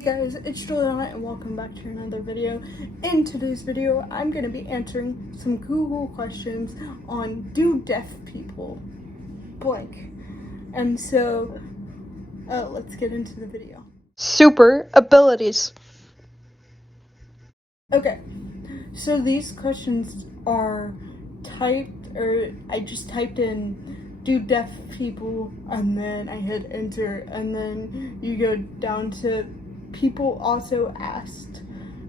Hey guys, it's Juliana and welcome back to another video. In today's video, I'm going to be answering some Google questions on do deaf people blank. And so, let's get into the video. Super abilities. Okay, so these questions are I just typed in do deaf people and then I hit enter and then you go down to people also asked,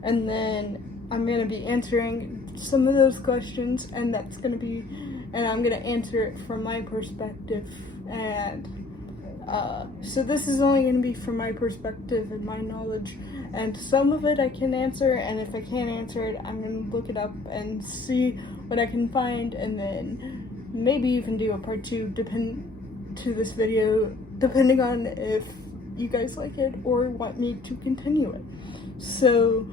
and then I'm gonna be answering some of those questions, and I'm gonna answer it from my perspective, and so this is only gonna be from my perspective and my knowledge, and some of it I can answer, and if I can't answer it, I'm gonna look it up and see what I can find, and then maybe even do a part 2 to this video, depending on if you guys like it or want me to continue it. So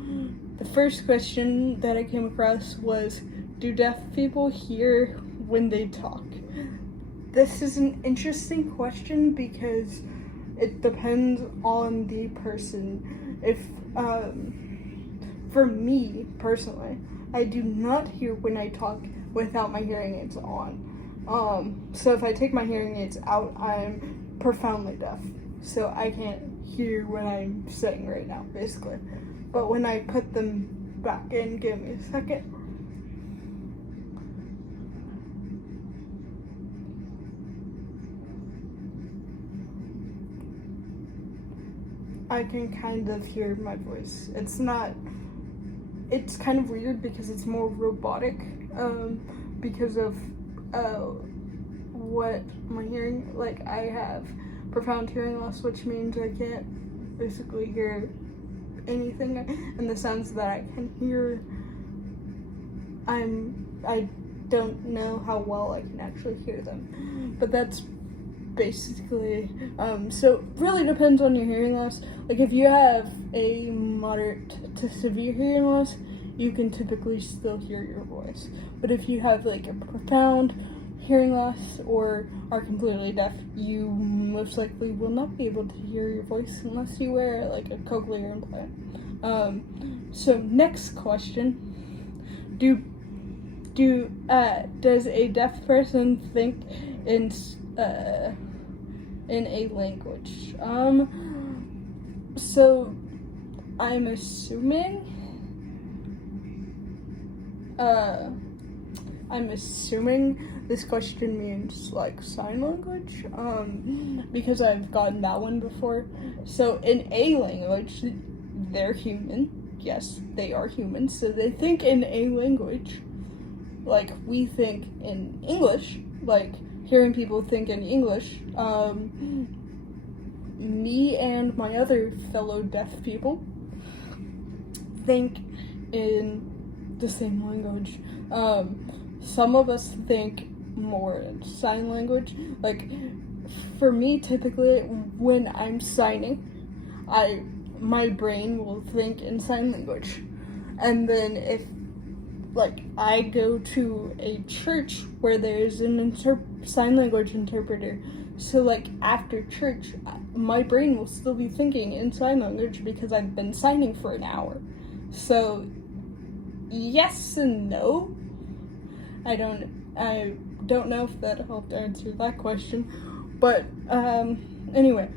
the first question that I came across was, do deaf people hear when they talk? This is an interesting question because it depends on the person. If for me personally, I do not hear when I talk without my hearing aids on. So if I take my hearing aids out, I'm profoundly deaf. So I can't hear what I'm saying right now, basically. But when I put them back in, give me a second. I can kind of hear my voice. It's kind of weird because it's more robotic, because of what my hearing, like I have profound hearing loss, which means I can't basically hear anything, and the sounds that I can hear, I don't know how well I can actually hear them, but that's basically, so really depends on your hearing loss. Like if you have a moderate to severe hearing loss, you can typically still hear your voice, but if you have like a profound hearing loss or are completely deaf, you most likely will not be able to hear your voice unless you wear like a cochlear implant. So next question, does a deaf person think in a language? So I'm assuming this question means like sign language, because I've gotten that one before. So in a language, they're human. Yes, they are human. So they think in a language, like we think in English, like hearing people think in English. Me and my other fellow deaf people think in the same language. Some of us think more in sign language. Like for me, typically when I'm signing, my brain will think in sign language, and then if like I go to a church where there's an sign language interpreter, so like after church, my brain will still be thinking in sign language because I've been signing for an hour. So yes and no. I don't know if that helped answer that question, but anyway,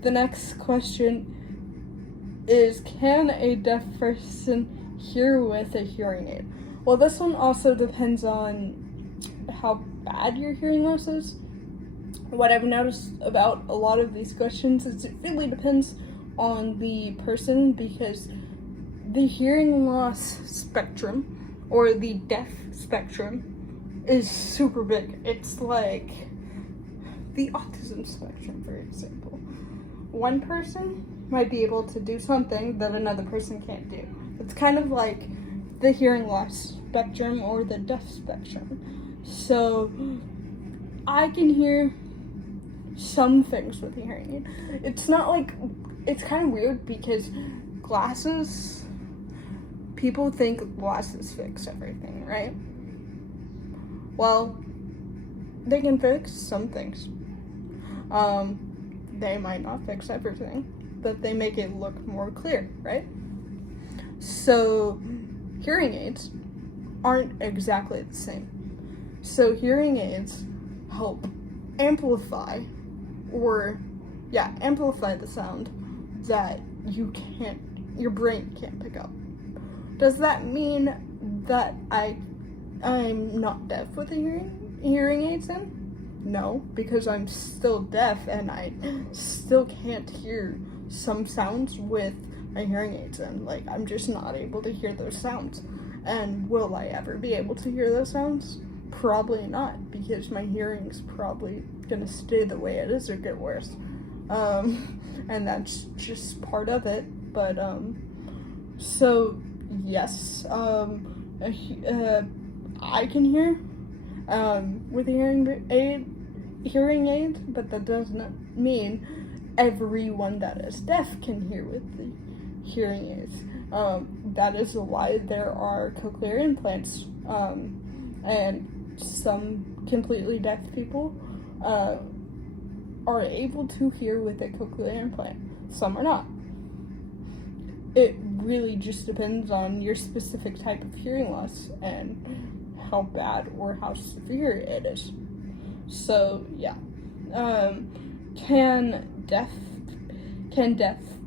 the next question is, can a deaf person hear with a hearing aid? Well, this one also depends on how bad your hearing loss is. What I've noticed about a lot of these questions is it really depends on the person, because the hearing loss spectrum, or the deaf spectrum, is super big. It's like the autism spectrum, for example. One person might be able to do something that another person can't do. It's kind of like the hearing loss spectrum or the deaf spectrum. So I can hear some things with the hearing aid. It's kind of weird because people think glasses fix everything, right? Well, they can fix some things. They might not fix everything. but they make it look more clear, right? So hearing aids aren't exactly the same. So hearing aids help amplify the sound that your brain can't pick up. Does that mean that I'm not deaf with the hearing aids in? No, because I'm still deaf and I still can't hear some sounds with my hearing aids in. Like, I'm just not able to hear those sounds. And will I ever be able to hear those sounds? Probably not, because my hearing's probably gonna stay the way it is or get worse. And that's just part of it. But, so, yes, I can hear with a hearing aid, but that does not mean everyone that is deaf can hear with the hearing aids. That is why there are cochlear implants, and some completely deaf people are able to hear with a cochlear implant. Some are not. It really just depends on your specific type of hearing loss and how bad or how severe it is. So yeah,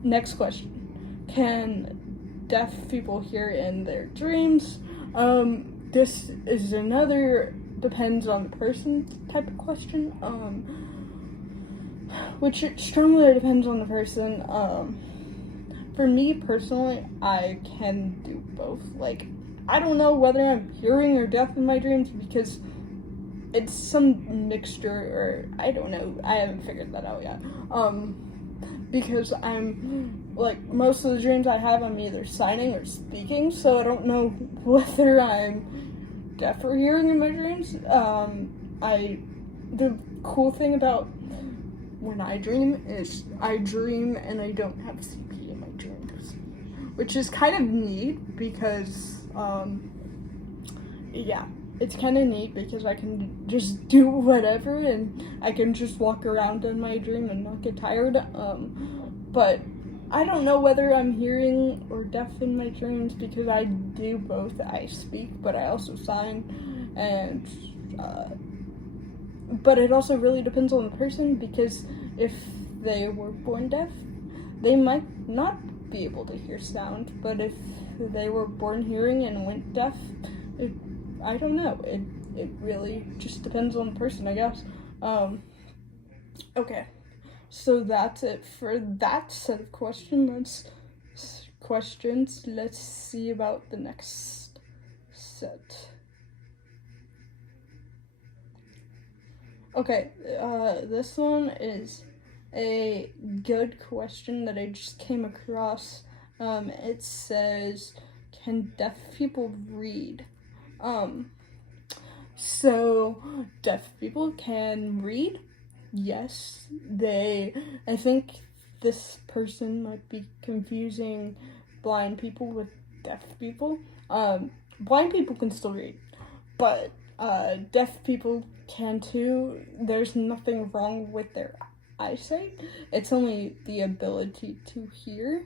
next question, can deaf people hear in their dreams? This is another depends on the person type of question, which it strongly depends on the person. For me personally, I can do both. Like, I don't know whether I'm hearing or deaf in my dreams because it's some mixture, or I don't know. I haven't figured that out yet. Because I'm, like, most of the dreams I have, I'm either signing or speaking, so I don't know whether I'm deaf or hearing in my dreams. The cool thing about when I dream is I dream and I don't have CP in my dreams, which is kind of neat because, it's kind of neat because I can just do whatever and I can just walk around in my dream and not get tired. But I don't know whether I'm hearing or deaf in my dreams because I do both. I speak, but I also sign, and but it also really depends on the person, because if they were born deaf, they might not be able to hear sound, but if they were born hearing and went deaf, I don't know. It really just depends on the person, I guess. Okay, so that's it for that set of questions. Let's see about the next set. Okay, this one is a good question that I just came across. It says, can deaf people read? So deaf people can read. Yes, I think this person might be confusing blind people with deaf people. Blind people can still read, but deaf people can too. There's nothing wrong with their eyesight. It's only the ability to hear.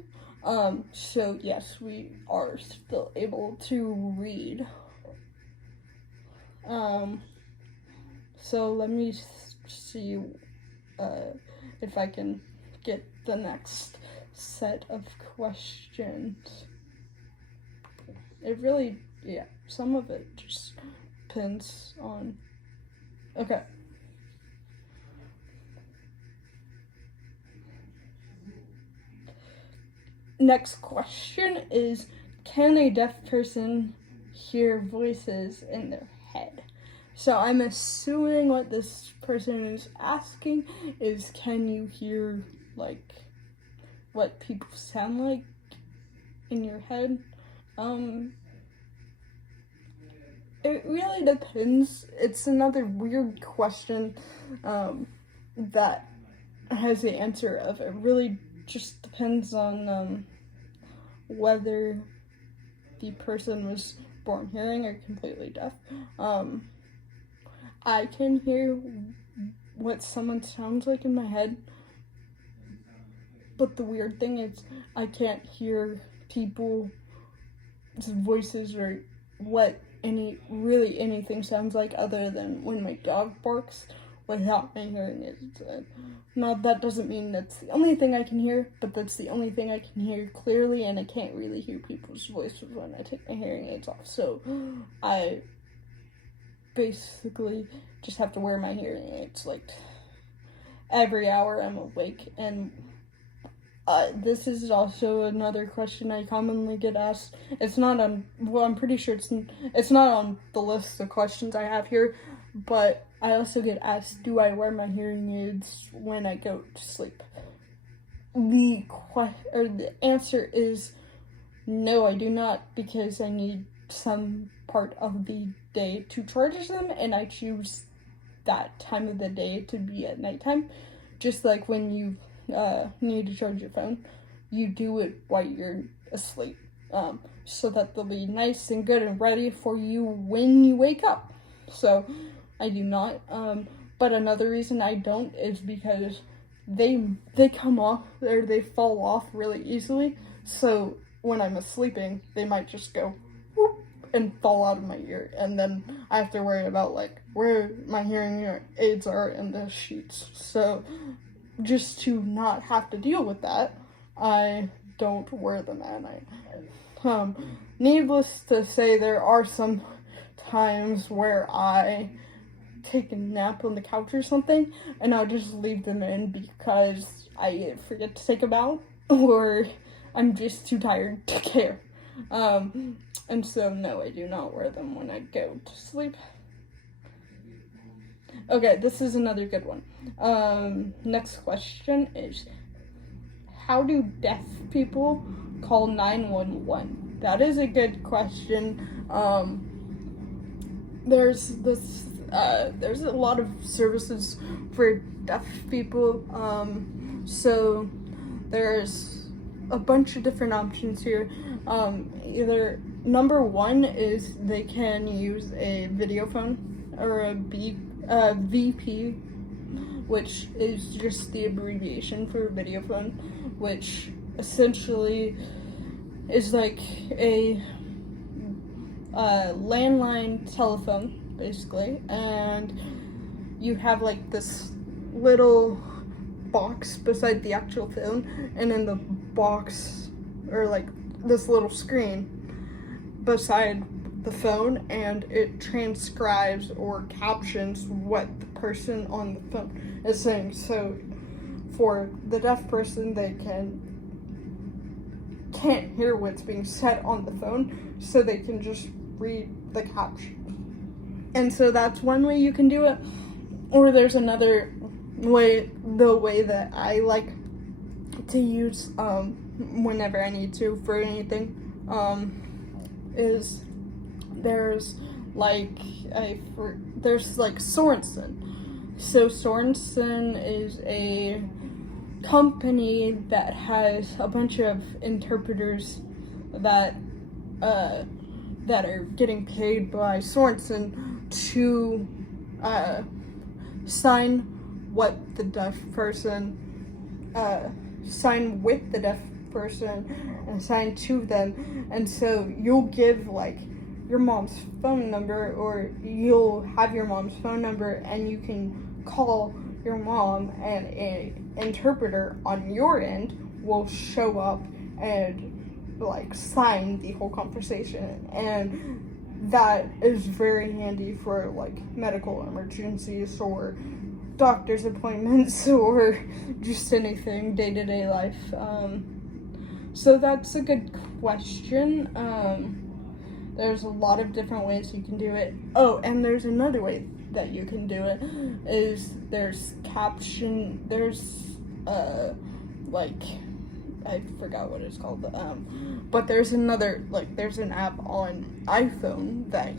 So yes, we are still able to read. So let me see if I can get the next set of questions. It really, some of it just depends on. Okay. Next question is, can a deaf person hear voices in their head? So I'm assuming what this person is asking is, can you hear, like, what people sound like in your head? It really depends. It's another weird question that has the answer of it really just depends on whether the person was born hearing or completely deaf. I can hear what someone sounds like in my head, But the weird thing is, I can't hear people's voices or what anything sounds like other than when my dog barks without my hearing aids. Now, that doesn't mean that's the only thing I can hear, but that's the only thing I can hear clearly, and I can't really hear people's voices when I take my hearing aids off. So I basically just have to wear my hearing aids like every hour I'm awake. And this is also another question I commonly get asked. It's not on, well, I'm pretty sure it's not on the list of questions I have here, but I also get asked, do I wear my hearing aids when I go to sleep? The answer is no, I do not, because I need some part of the day to charge them, and I choose that time of the day to be at nighttime. Just like when you need to charge your phone, you do it while you're asleep, so that they'll be nice and good and ready for you when you wake up. So I do not, but another reason I don't is because they come off, or they fall off really easily. So when I'm sleeping, they might just go whoop and fall out of my ear, and then I have to worry about like where my hearing aids are in the sheets. So just to not have to deal with that, I don't wear them at night. Needless to say, there are some times where I take a nap on the couch or something, and I'll just leave them in because I forget to take them out, or I'm just too tired to care. And so no, I do not wear them when I go to sleep. Okay, this is another good one. Next question is, how do deaf people call 911? That is a good question. There's a lot of services for deaf people. So there's a bunch of different options here. Either number one is they can use a video phone or a VP, which is just the abbreviation for video phone, which essentially is like a landline telephone, basically, and you have like this little box beside the actual phone, and in the box, or like this little screen beside the phone, and it transcribes or captions what the person on the phone is saying. So for the deaf person, they can't hear what's being said on the phone, so they can just read the caption. And so that's one way you can do it. Or there's another way, the way that I like to use whenever I need to for anything, is there's like Sorensen. So Sorensen is a company that has a bunch of interpreters that are getting paid by Sorensen to sign what the deaf person sign with the deaf person and sign to them. And so you'll give like your mom's phone number, or you'll have your mom's phone number, and you can call your mom, and an interpreter on your end will show up and like sign the whole conversation. And that is very handy for like medical emergencies or doctor's appointments or just anything day-to-day life. So that's a good question. There's a lot of different ways you can do it. Oh, and there's another way that you can do it, is there's like, I forgot what it's called, but there's another, like, there's an app on iPhone that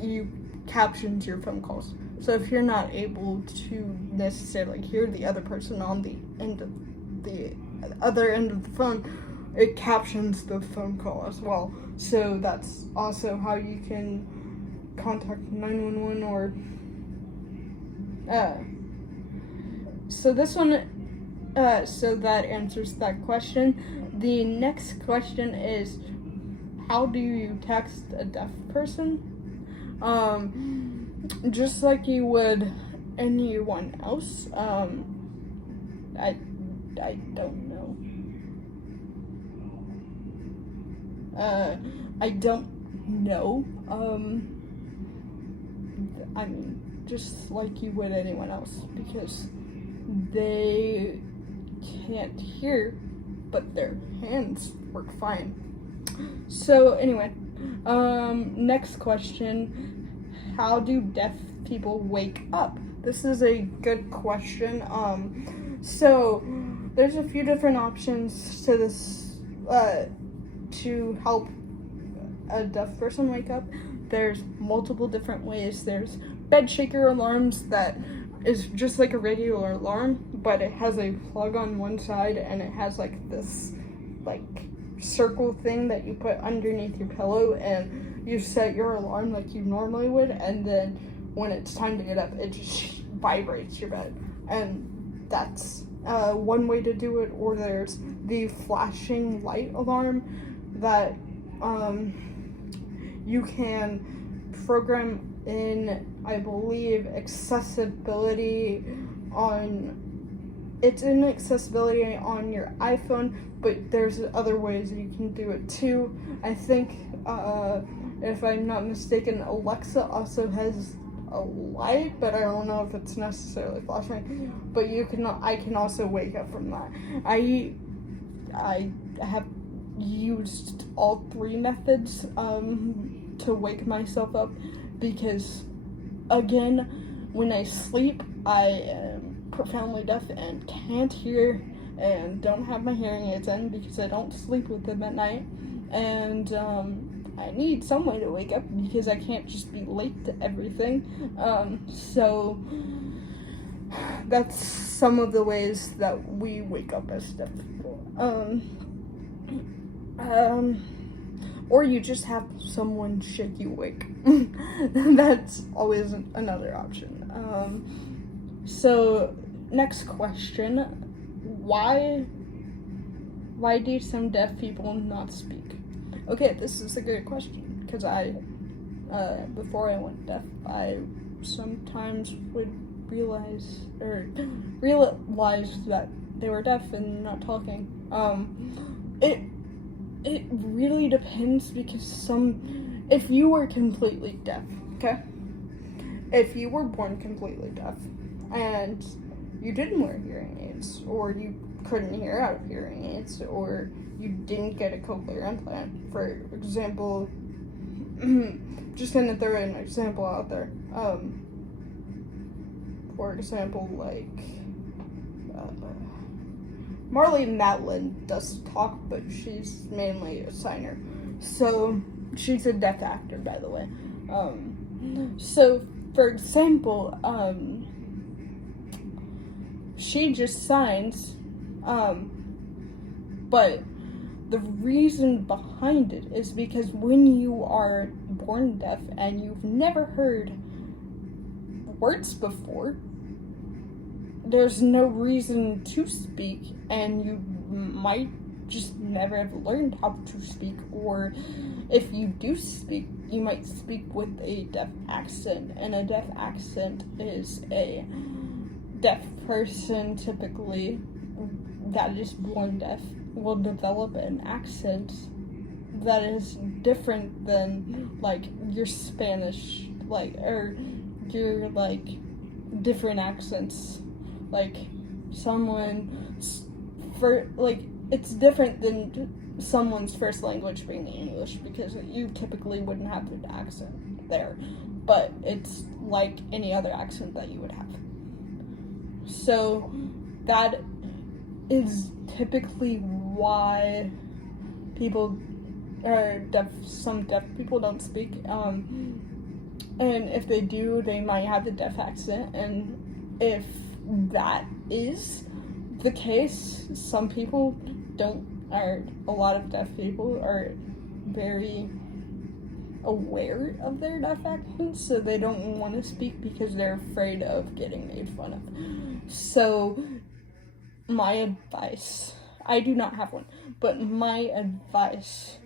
captions your phone calls. So if you're not able to necessarily hear the other person on the other end of the phone, it captions the phone call as well. So that's also how you can contact 911 or so this one So that answers that question. The next question is, how do you text a deaf person? Just like you would anyone else. I don't know. I don't know. I mean, just like you would anyone else, because they can't hear, but their hands work fine. So anyway, next question: how do deaf people wake up? This is a good question. So there's a few different options to this, to help a deaf person wake up. There's multiple different ways. There's bed shaker alarms that is just like a regular alarm, but it has a plug on one side and it has like this like circle thing that you put underneath your pillow, and you set your alarm like you normally would, and then when it's time to get up, it just vibrates your bed. And that's one way to do it. Or there's the flashing light alarm that you can program in, I believe, accessibility on your iPhone, but there's other ways you can do it too. I think, if I'm not mistaken, Alexa also has a light, but I don't know if it's necessarily flashing. But I can also wake up from that. I have used all three methods to wake myself up, because again, when I sleep, I am profoundly deaf and can't hear and don't have my hearing aids in because I don't sleep with them at night, and I need some way to wake up because I can't just be late to everything. So that's some of the ways that we wake up as deaf people. Or you just have someone shake you awake. That's always another option. So next question: why do some deaf people not speak? Okay, this is a great question, because before I went deaf, I sometimes would realize that they were deaf and not talking. It really depends, because if you were completely deaf, okay? If you were born completely deaf and you didn't wear hearing aids, or you couldn't hear out of hearing aids, or you didn't get a cochlear implant, for example, just gonna throw an example out there. For example, like, Marlee Matlin does talk, but she's mainly a signer. So, she's a deaf actor, by the way. So, for example, she just signs, but the reason behind it is because when you are born deaf and you've never heard words before, there's no reason to speak, and you might just never have learned how to speak, or if you do speak, you might speak with a deaf accent, and a deaf accent is a deaf person, typically, that is born deaf, will develop an accent that is different than, like, your Spanish, like, or your, like, different accents. Like, it's different than someone's first language being English, because you typically wouldn't have the accent there, but it's like any other accent that you would have. So that is typically why some deaf people don't speak, and if they do, they might have the deaf accent, and if that is the case, some people a lot of deaf people are very aware of their deaf accents, so they don't want to speak because they're afraid of getting made fun of. So my advice, I do not have one, but my advice,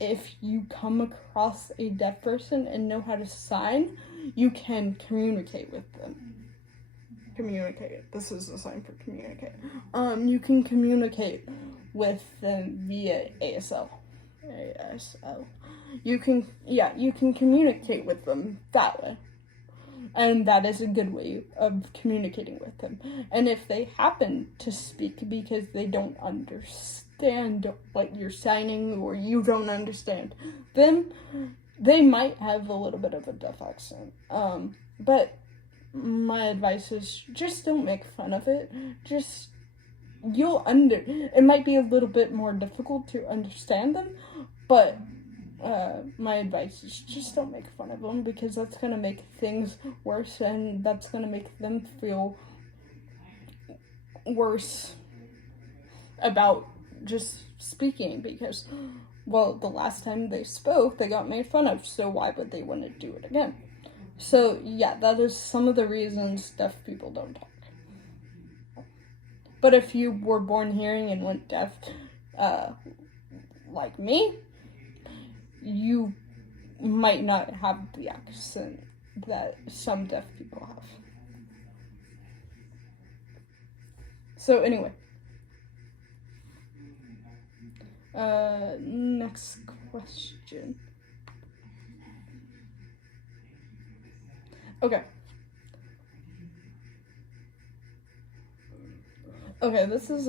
if you come across a deaf person and know how to sign, you can communicate with them. Communicate. This is a sign for communicate. You can communicate with them via ASL. ASL. You can communicate with them that way. And that is a good way of communicating with them. And if they happen to speak because they don't understand what you're signing or you don't understand them, they might have a little bit of a deaf accent. But my advice is just don't make fun of it. Just, it might be a little bit more difficult to understand them, but my advice is just don't make fun of them, because that's going to make things worse, and that's going to make them feel worse about just speaking, because, well, the last time they spoke, they got made fun of, so why would they want to do it again? So, yeah, that is some of the reasons deaf people don't talk. But if you were born hearing and went deaf, like me, you might not have the accent that some deaf people have. So anyway, next question. Okay, this is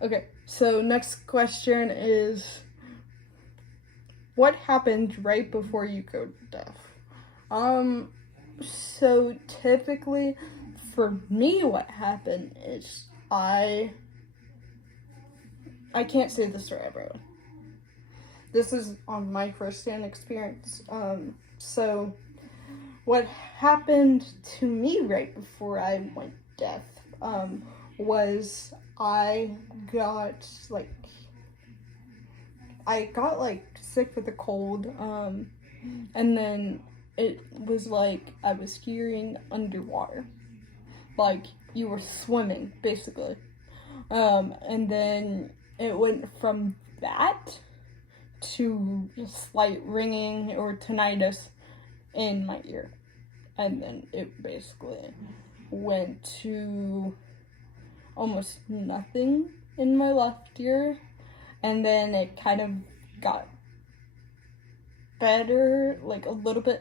okay, so next question is, what happened right before you go deaf? So typically, for me, what happened is I can't say this to everyone. This is on my first-hand experience. So what happened to me right before I went deaf, was I got sick with a cold, and then it was like I was hearing underwater, like you were swimming, basically. And then it went from that to slight ringing or tinnitus in my ear. And then it basically went to almost nothing in my left ear. And then it kind of got better, like a little bit,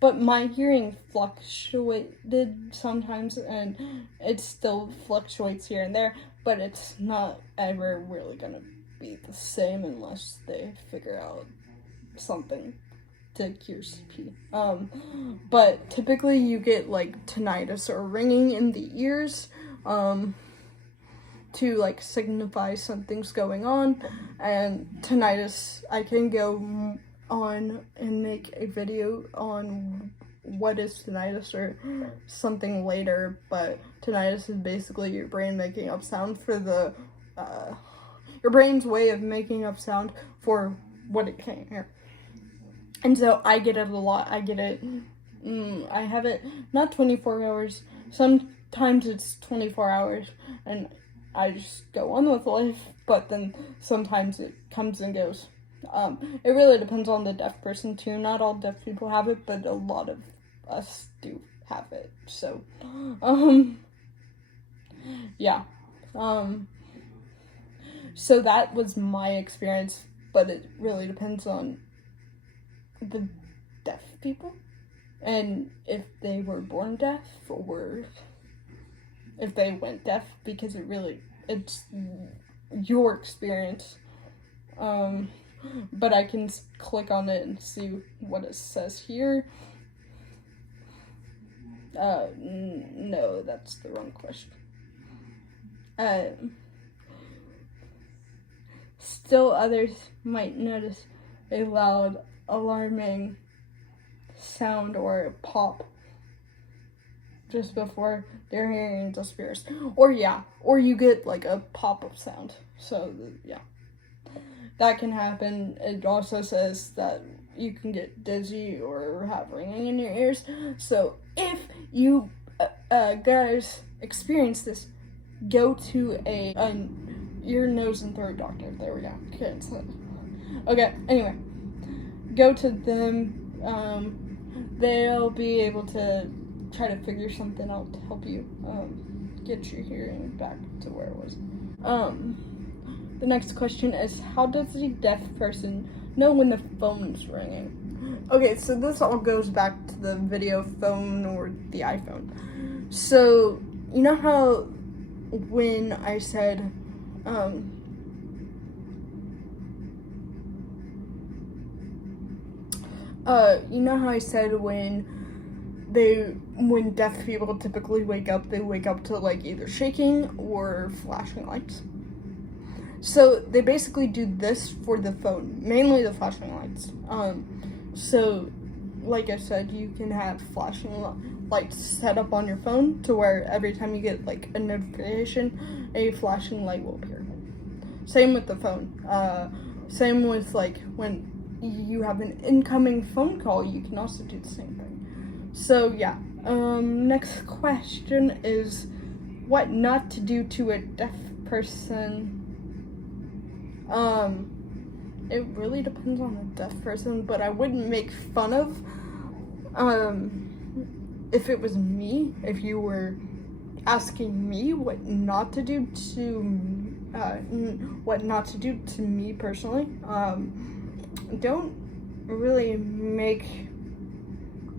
but my hearing fluctuated sometimes, and it still fluctuates here and there, but it's not ever really gonna be the same unless they figure out something to cure CP. But typically you get like tinnitus or ringing in the ears, to like signify something's going on. And tinnitus, I can go on and make a video on what is tinnitus or something later, but tinnitus is basically your brain making up sound for the your brain's way of making up sound for what it can't hear. And so I get it a lot. I get it, I have it not 24 hours, sometimes it's 24 hours, and I just go on with life, but then sometimes it comes and goes. It really depends on the deaf person too. Not all deaf people have it, but a lot of us do have it. So, yeah. So that was my experience, but it really depends on the deaf people and if they were born deaf or if they went deaf, because it's your experience. But I can click on it and see what it says here. No, that's the wrong question. Still others might notice a loud, alarming sound or a pop just before their hearing disappears. Or you get like a pop-up sound. So, yeah. That can happen. It also says that you can get dizzy or have ringing in your ears. So if you guys experience this, go to a ear, nose, and throat doctor. There we go. Okay, anyway. Go to them. They'll be able to try to figure something out to help you get your hearing back to where it was. The next question is, how does a deaf person know when the phone's ringing? Okay, so this all goes back to the video phone or the iPhone. So, you know how when I said, you know how I said when deaf people typically wake up, they wake up to like either shaking or flashing lights. So they basically do this for the phone, mainly the flashing lights. So like I said, you can have flashing lights set up on your phone to where every time you get like a notification, a flashing light will appear. Same with the phone. Same with like when you have an incoming phone call, you can also do the same thing. So yeah, next question is what not to do to a deaf person. It really depends on the deaf person, but I wouldn't make fun of, if it was me, if you were asking me what not to do to me personally,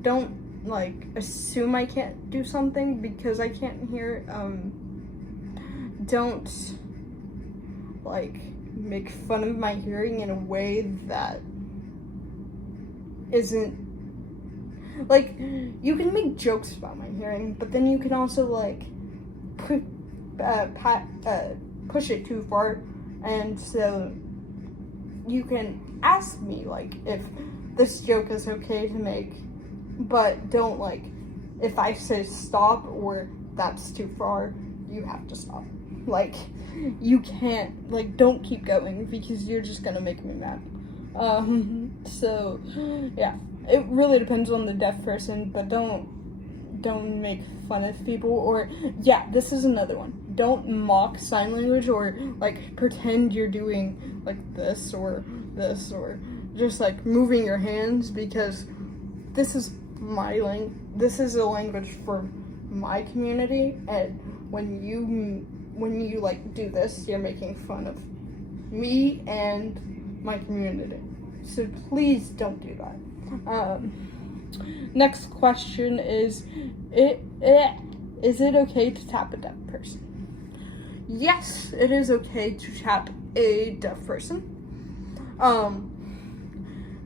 don't like assume I can't do something because I can't hear. Don't like make fun of my hearing in a way that isn't like, you can make jokes about my hearing, but then you can also like push it too far, and so you can ask me like if this joke is okay to make, but don't like, if I say stop or that's too far, you have to stop. Like, you can't, like, don't keep going because you're just gonna make me mad. So yeah, it really depends on the deaf person, but don't make fun of people. Or yeah, this is another one. Don't mock sign language or like pretend you're doing like this or just like moving your hands, because this is this is a language for my community, and when you like do this, you're making fun of me and my community. So please don't do that. Next question is it okay to tap a deaf person? Yes, it is okay to tap a deaf person.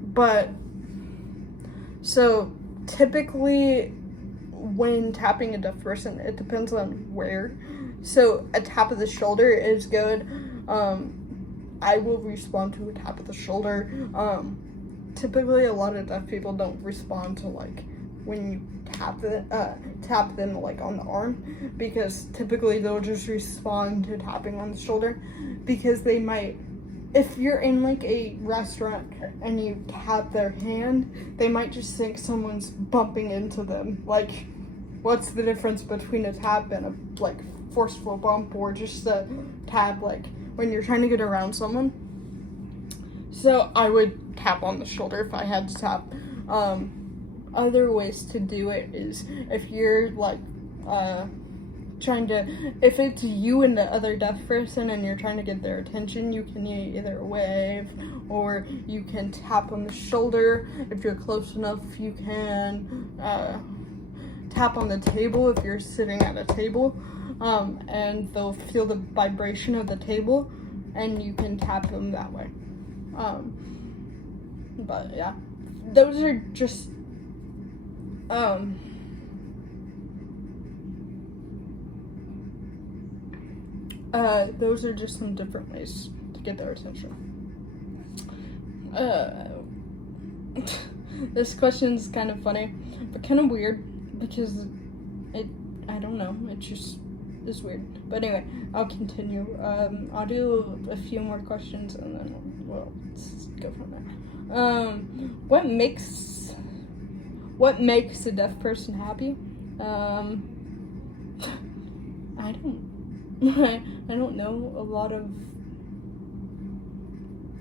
But so typically when tapping a deaf person, it depends on where. So a tap of the shoulder is good. I will respond to a tap of the shoulder. Typically a lot of deaf people don't respond to like when you tap them like on the arm, because typically they'll just respond to tapping on the shoulder, because they might, if you're in like a restaurant and you tap their hand, they might just think someone's bumping into them. Like, what's the difference between a tap and a like forceful bump, or just a tap like when you're trying to get around someone? So I would tap on the shoulder if I had to tap. Other ways to do it is if you're like if it's you and the other deaf person and you're trying to get their attention, you can either wave or you can tap on the shoulder. If you're close enough, you can tap on the table if you're sitting at a table, and they'll feel the vibration of the table, and you can tap them that way. But yeah, those are just those are just some different ways to get their attention. This question's kind of funny, but kind of weird, because I don't know, it just is weird. But anyway, I'll continue. I'll do a few more questions and then let's go from there. What makes a deaf person happy? I don't I don't know a lot of,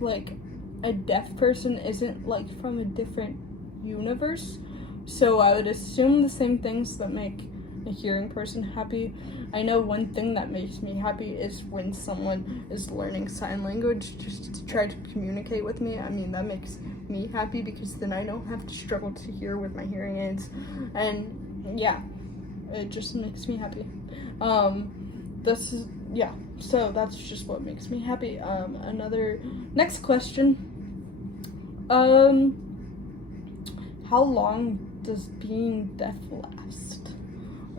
like, a deaf person isn't, like, from a different universe, so I would assume the same things that make a hearing person happy. I know one thing that makes me happy is when someone is learning sign language just to try to communicate with me. I mean, that makes me happy because then I don't have to struggle to hear with my hearing aids, and yeah, it just makes me happy. This is, yeah, so that's just what makes me happy. Next question. How long does being deaf last?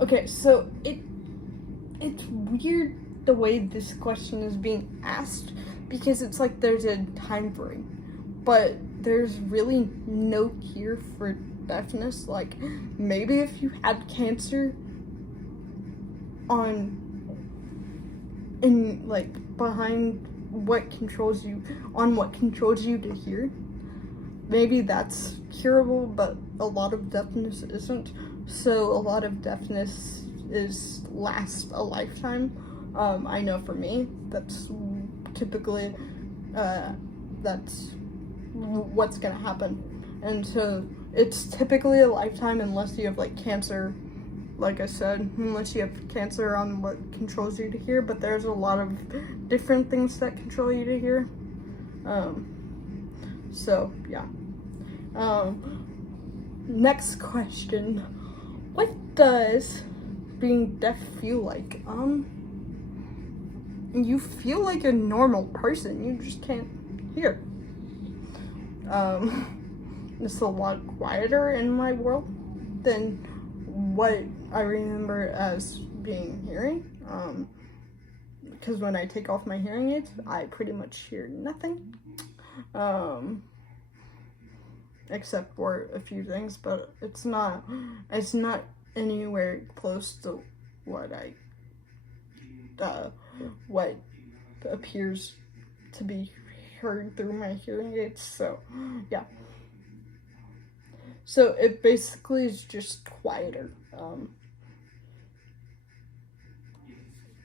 Okay, so it's weird the way this question is being asked, because it's like there's a time frame, but there's really no cure for deafness. Like, maybe if you had cancer behind what controls you to hear, maybe that's curable, but a lot of deafness isn't. So a lot of deafness lasts a lifetime. I know for me, that's typically that's what's gonna happen, and so it's typically a lifetime unless you have, like, cancer. Like I said, unless you have cancer on what controls you to hear, but there's a lot of different things that control you to hear. So yeah. Next question. What does being deaf feel like? You feel like a normal person, you just can't hear. It's a lot quieter in my world than what I remember as being hearing. Because when I take off my hearing aids, I pretty much hear nothing. Except for a few things, but it's not anywhere close to what appears to be heard through my hearing aids. So yeah, so it basically is just quieter.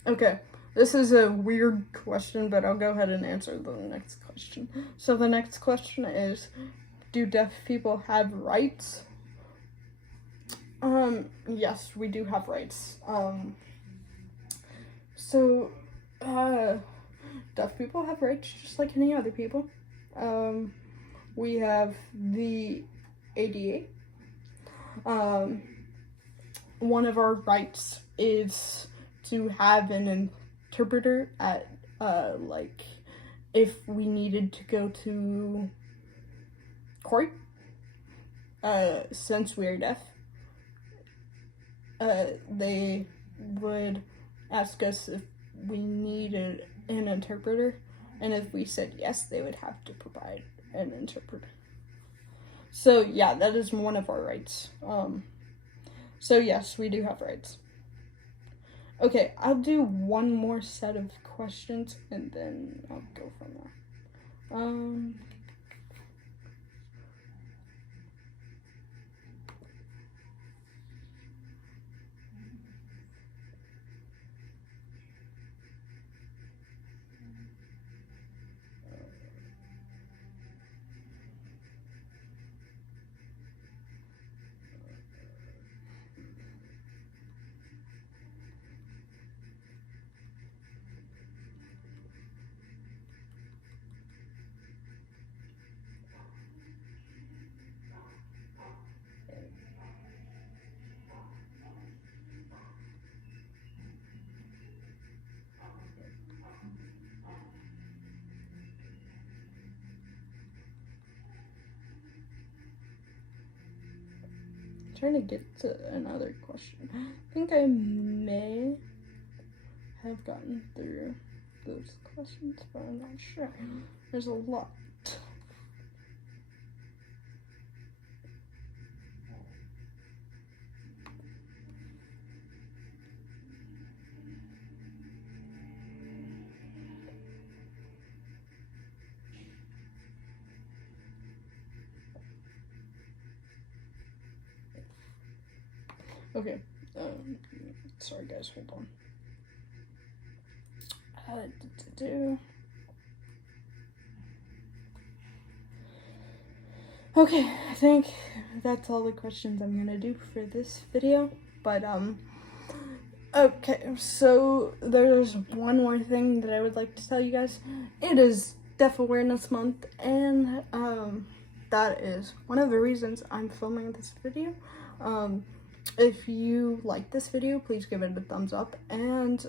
Okay, this is a weird question, but I'll go ahead and answer the next question. So the next question is, do deaf people have rights? Yes, we do have rights. Deaf people have rights just like any other people. We have the ADA. One of our rights is to have an interpreter at, like, if we needed to go to court, since we're deaf, they would ask us if we needed an interpreter, and if we said yes, they would have to provide an interpreter. So yeah, that is one of our rights. So yes, we do have rights. Okay, I'll do one more set of questions and then I'll go from there. Trying to get to another question. I think I may have gotten through those questions, but I'm not sure. There's a lot. Okay, Sorry guys, hold on. Okay, I think that's all the questions I'm gonna do for this video, but okay, so there's one more thing that I would like to tell you guys. It is Deaf Awareness Month, and that is one of the reasons I'm filming this video. If you like this video, please give it a thumbs up, and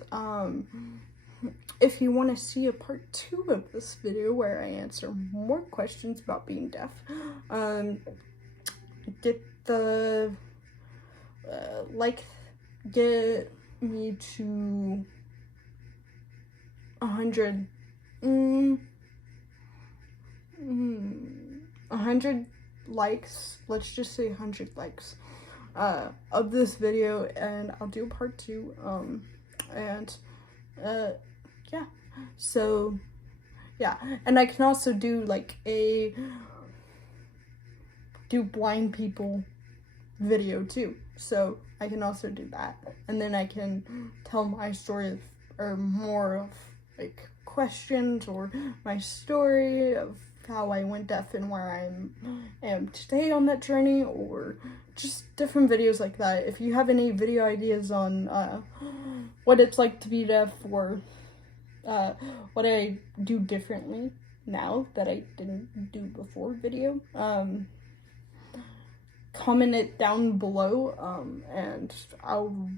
if you want to see a part 2 of this video where I answer more questions about being deaf, get me to 100 likes, let's just say 100 likes of this video, and I'll do part 2, yeah, so yeah, and I can also do like do blind people video too, so I can also do that, and then I can tell my story or more of like questions or my story of how I went deaf and where I am today on that journey, or just different videos like that. If you have any video ideas on what it's like to be deaf, or what I do differently now that I didn't do before video, comment it down below, and I'll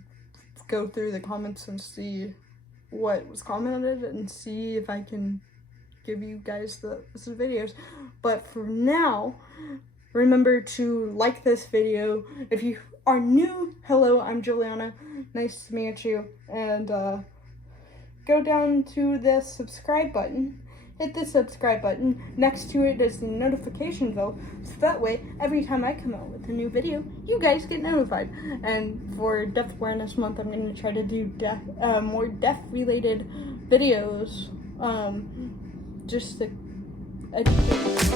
go through the comments and see what was commented and see if I can give you guys the videos. But for now, remember to like this video. If you are new, hello, I'm Juliana, nice to meet you, and go down to the subscribe button, hit the subscribe button. Next to it is the notification bell, so that way every time I come out with a new video, you guys get notified. And for Deaf Awareness Month, I'm going to try to do more deaf related videos, just to educate.